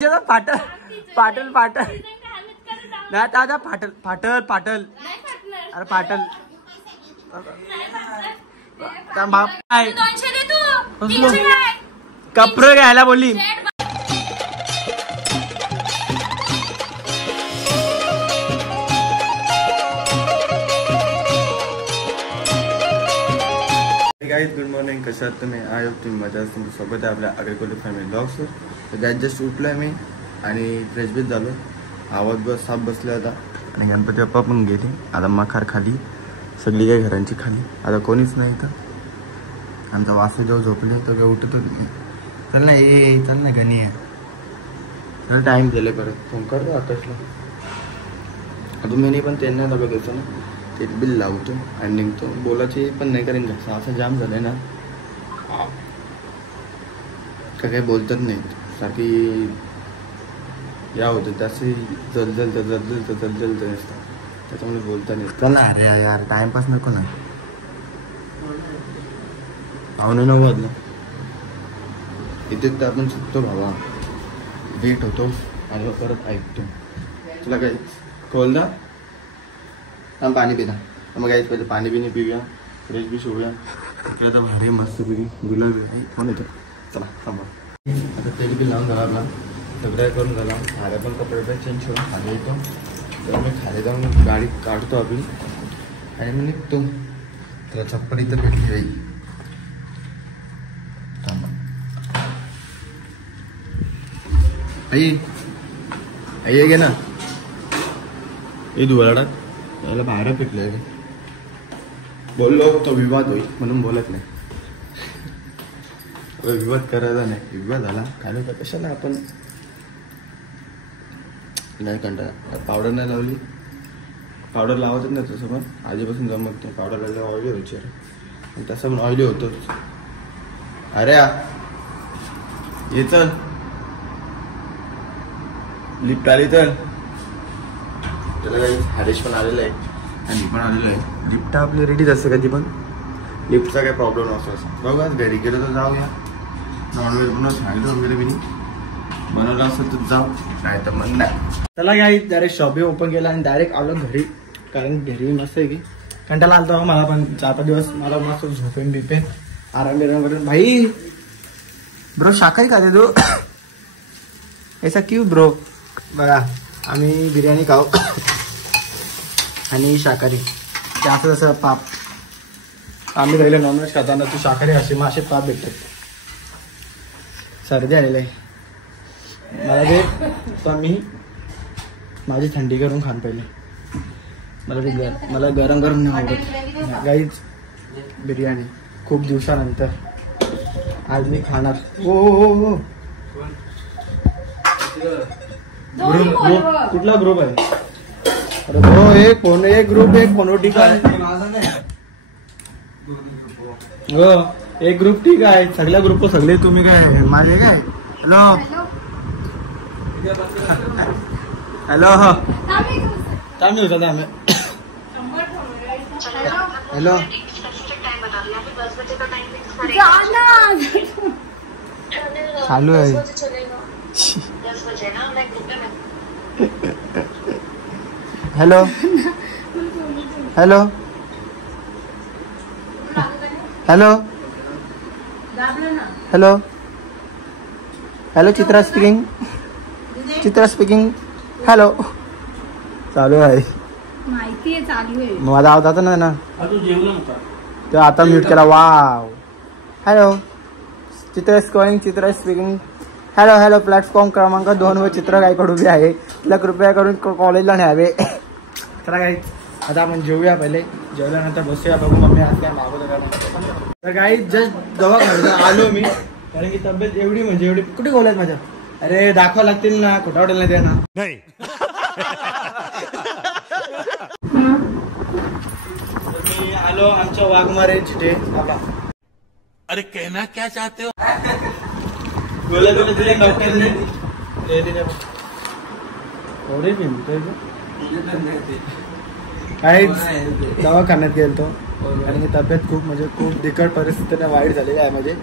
पाटल पाटल पाटल नाही दादा पाटल पाटल पाटल अरे पाटल कपडे घ्यायला बोलली. Guys good morning. कशा आहात तुम्ही? आय होप तुम्ही मजा असेल. तुमचं स्वागत आहे आपल्या अग्रिकल्चर फॅमिली ब्लॉग्सवर. तर गाइस जस्ट उठलोय मी आणि फ्रेश बीच झालो. आवाज बस साफ बसले आता आणि गणपती बाप्पा पण गेले. आता मखार खाली सगळी काही घरांची खाली. आता कोणीच नाही इथं. आमचा वासू जेव्हा झोपले तर काय उठतो नाही. चल ना ये चल ना गणी आहे. चल टाईम दिले परत फोन करतो आकाशला. अजून मी पण त्यांना डबा घ्यायचं ना ते बिल लावतो आणि निघतो. बोलायची पण नाही करेन घ्यायचं असं जाम झालंय ना का काही बोलतच नाही. सारखी या होतं त्याची जलजल असतं त्याच्यामुळे बोलता नाही. चला अरे यार टाइमपास नको ना. पाहुणे 9 वाजलं इथे तर आपण चुकतो भावा. लेट होतो आणि परत ऐकतो. तुला काय खोलदा हा पाणी पिता मग काय पहिले पाणी बिनी पिऊया फ्रेश बी होऊया. इकडे तर भारी मस्त पिली गुलाबी फोन येतो. चला थांबा. आता तेल बी लावून झाला आपला सगळं करून झाला. खाल्या पण कपडे चेंज करून खाली येतो. तर मी खाली जाऊन गाडी काढतो आपली आणि मी निघतो. त्याला चप्पल इथं भेटली जाईल. थांबा आई आई घे ना. हे धुवाडात याला बाहेर पिटलंय. बोललो तो विवाद होईल म्हणून बोलत नाही. विवाद करायचा नाही. विवाद झाला काय होता कशाला आपण नाही कंटाळा. पावडर नाही लावली. पावडर लावतच नाही तसं पण आधीपासून जमत नाही. पावडर लावलं ऑइली व्हायची आणि तसं पण ऑइली होतोच. अरे ये चल लिफ्ट आली तर त्याला काही हॅरेश पण आलेलं आहे आणि मी पण आलेलो आहे. लिफ्ट आपली रेडीच असते कधी पण. लिफ्टचा काही प्रॉब्लेम नसतो. असं बघा घरी गेलो तर जाऊया. नॉनव्हेज पण सांगितलं वगैरे मी बनवलं असेल तर जाऊ नाही तर मग नाही. चला काय डायरेक्ट शॉपिंग ओपन केलं आणि डायरेक्ट आलो घरी. कारण घरी मस्त आहे की कंटाळा आलतो मला पण 4-5 दिवस. मला मस्त झोपेन बिपेन आराम बिराम करून. भाई ब्रो शाकाहारी खाते तू ऐसा क्यू ब्रो? बघा आम्ही बिर्याणी खाऊ आणि शाकाहारी जास्त जसं पाप. आम्ही राहिले नॉनव्हेज खाताना तू शाकाहारी असे मग असे पाप भेटतात. सर्दी आलेलं आहे मला ते. तर मी माझी थंडी करून खान पहिले. मला गरम गरम नाही आवडत. गाईच बिर्याणी खूप दिवसानंतर आज मी खाणार. हो ग्रुप कुठला ग्रुप आहे? अरे ब्रो एक ग्रुप एक फोन ठीक आहे. हो एक ग्रुप ठीक आहे. सगळ्या ग्रुप सगळे तुम्ही काय माझे काय. हॅलो हॅलो हो चांगली होता आम्ही. हॅलो चालू आहे. Hello hello hello hello hello Chitra speaking. Chitra speaking. Hello चालू आहे माहिती आहे चालू आहे. माझा आवाज आता नाही ना तो आता म्यूट केला. वाव हॅलो चित्रा स्कोइंग. चित्रा स्पीकिंग. हॅलो हॅलो प्लॅटफॉर्म क्रमांक 2 वर चित्र गायकडे उभी आहे. तिला कृपया करून कॉलेजला न्यावे. चला काही आता आपण जेवूया. पहिले जेवल्यानंतर बसूया. बघू मम्मी आज काय मागवतं. तर काही जस्ट दवाखान्यात आलो मी कारण की तब्येत एवढी म्हणजे एवढी. कुठे बोलायच माझ्या? अरे दाखवा लागतील ना. कुठं हॉटेल नाही देणार नाही. मी आलो आमच्या वाघमारे चिठे. अरे कहना क्या चाहते हो? बोला दिले डॉक्टरने एवढे काहीच दवाखान्यात गेलतो कारण की तब्येत खूप म्हणजे खूप बिकट परिस्थितीने वाईट झालेली आहे. म्हणजे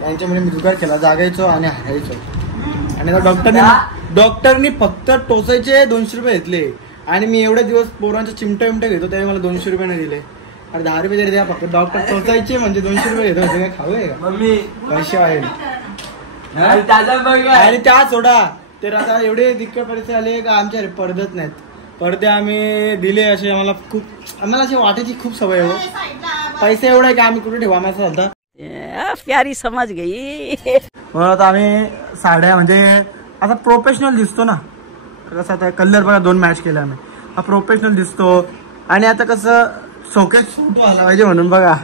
त्यांच्यामुळे मी जुगाड केला. जागायचो आणि हारायचो. आणि डॉक्टरनी फक्त टोचायचे 200 रुपये घेतले आणि मी एवढे दिवस पोरांच्या चिमट्या विमट्या घेतो त्याने मला 200 रुपये नाही दिले. अरे 10 रुपये तरी द्या फक्त. डॉक्टर टोचायचे म्हणजे 200 रुपये घेतो. काय खाऊ का मम्मी पैसे आहे आणि त्या सोडा तर आता एवढे दिक्कत परिस्थिती आले का आमच्या पडदत नाहीत. पडदे आम्ही दिले असे आम्हाला अशी वाटायची खूप सवय हो. पैसे एवढे आहे की आम्ही कुठे ठेवा माझा होता प्यारी समज गई. म्हणून आता आम्ही साड्या म्हणजे आता प्रोफेशनल दिसतो ना. कसं आता कलर बघा 2 मॅच केले आम्ही. हा प्रोफेशनल दिसतो आणि आता कसं शोकेस फोटो आला पाहिजे म्हणून बघा.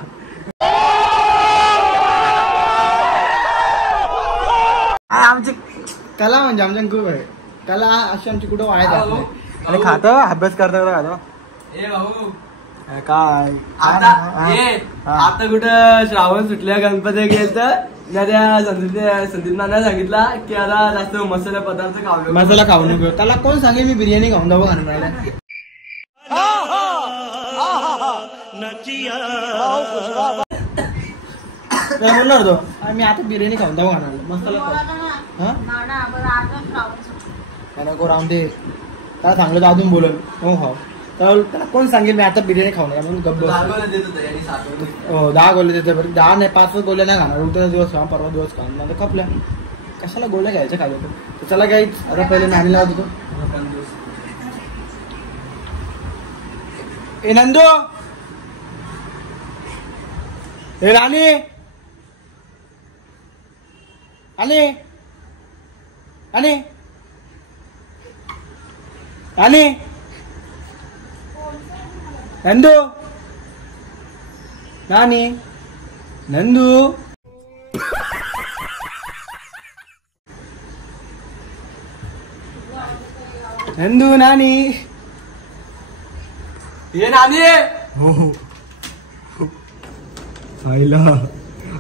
आमची कला म्हणजे आमच्या खूप आहे. कला अशी आमची कुठं वाया जात नाही. आणि खातो अभ्यास करता खातो काय आता कुठं श्रावण सुटल्या गणपती गेल तर संदीप नाना सांगितला की आता जास्त मसाला पदार्थ खाऊ मसाला खाऊ नको. त्याला कोण सांगेल मी बिर्याणी खाऊन जाऊ खाणार म्हणणार होतो मी आता बिर्याणी खाऊन जाऊ खाणार मसाला नको राहून दे. त्याला सांगलं तर अजून बोलल हो खाऊ. तर त्याला कोण सांगेल मी आता बिर्याणी खाऊ नका म्हणून गप्प. 10 गोले देते बरं. 10 नाही 5 गोल्या नाही खाणार. उलट्या दिवस खा परवा दिवस खा नंतर खपल्या कशाला गोल्या घ्यायच्या खायला. तर चला काही आता पहिले नाणी लावत होतो. ए नंदू हे राणी आले आले आले नंदू नानी नंदू नंदू नानी ये नानी हो साईला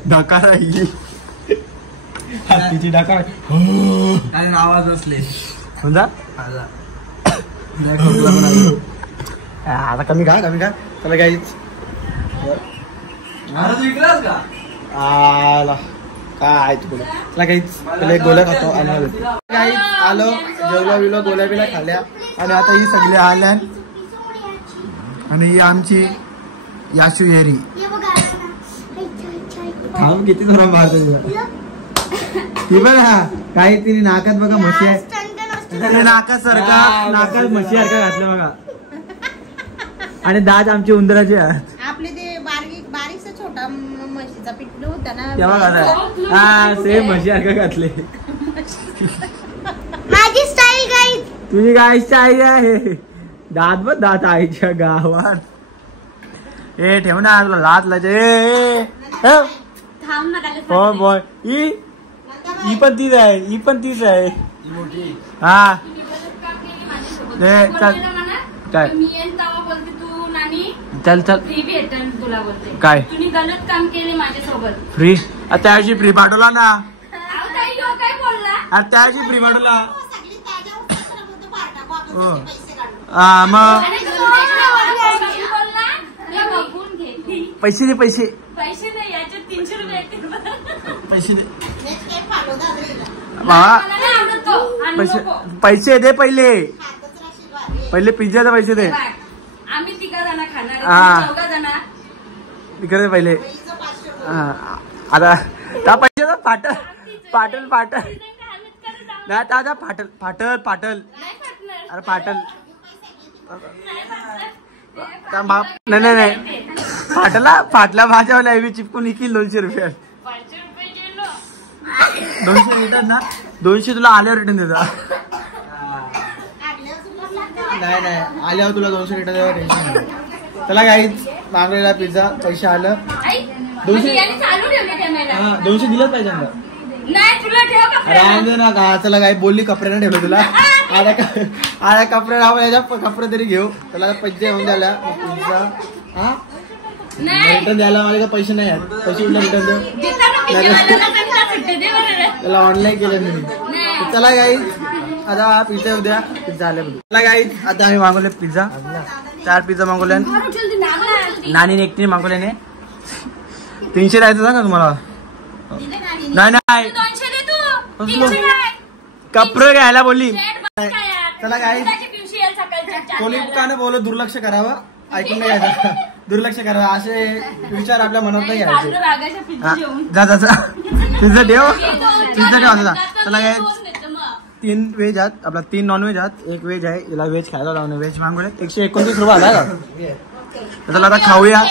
डाकार आहे हातीची डाकार काय आवाज असले समजा आता कमी का त्याला काहीच विकलास का आला काय तुला त्याला काहीच त्याला एक गोळ्या खातो काहीच आलो जेवला बिलो गोळ्या बिल्या खाल्ल्या आणि आता ही सगळी आल्या आणि ही आमची याशू येरी थांब किती जरा मारतो तुला ही बघा काही तिने नाकात बघा म्हशी आहे नाकासारखा नाकात म्हशी सारखा घातलं बघा आणि दात आमचे उंदराचे आहेत आपले ते बारीकसा छोटा म्हशीचा पिल्लू होता ना हा सेम म्हशी सारखा घातले. माझी स्टाईल गाईड तुझी काय स्टाईल आहे. दात बघ दात आईच्या गावात. ए ठेव ना तुला लात लाजे थांब ना हो बॉय ही पण तीच आहे ही पण तीच आहे हा काय चल चल तुला बोलते काय तुम्ही गलत काम केले माझ्यासोबत फ्री त्याशी फ्री पाठवला ना काय बोलला त्याशी फ्री पाठवला हा मग पैसे दे पैसे पैसे नाही याच्यात 300 रुपये पैसे दे पैसे दे पहिले पिझ्झाचे पैसे दे. आम्ही 3 जण खाणार 4 जण इकडे पहिले आता त्या पैसे पाटल पाटल पाटल नाही दादा फाटल फाटल फाटल अरे फाटल नाही नाही नाही फाटला माझ्यावाला एवी चिपकून इकील 200 रुपये 200 रिटर्न ना 200 तुला आल्यावर रिटर्न देता नाही आल्यावर तुला 200 रिटर्न द्यावं टेन्शन नाही. त्याला काहीच मागलेला पिझ्झा पैसे आलं 200 दिलंच पाहिजे ना का चला काही बोलली कपड्याने ठेवलं तुला आल्या कपडे राहू कपडे तरी घेऊ त्याला पैसे घेऊन द्यायला पिझ्झा हा रिटर्न द्यायला मला का पैसे नाही आहेत पैसे कुठला रिटर्न देऊ त्याला ऑनलाईन केलं मी. चला काही आता पिझ्झा उद्या पिझ्झा आल्या चला काही आता आम्ही मागवले पिझ्झा 4 पिझ्झा मागवले नानी एकटीने मागवल्याने 300 द्यायचं सांगा तुम्हाला नाही कपडे घ्यायला बोलली. चला काय कोणी का नाही बोलत दुर्लक्ष करावं, ऐकून नाही घ्यायचं. दुर्लक्ष करावं असे विचार आपल्या मनात नाही घ्यायचे. जा जा पिझ्झा ठेव आता. चला काय 3 व्हेज आहात, आपला 3 नॉनव्हेज आहात, 1 व्हेज आहे. याला व्हेज खायला लावून व्हेज मागवले 129 रुपये आला. चला आता खाऊया.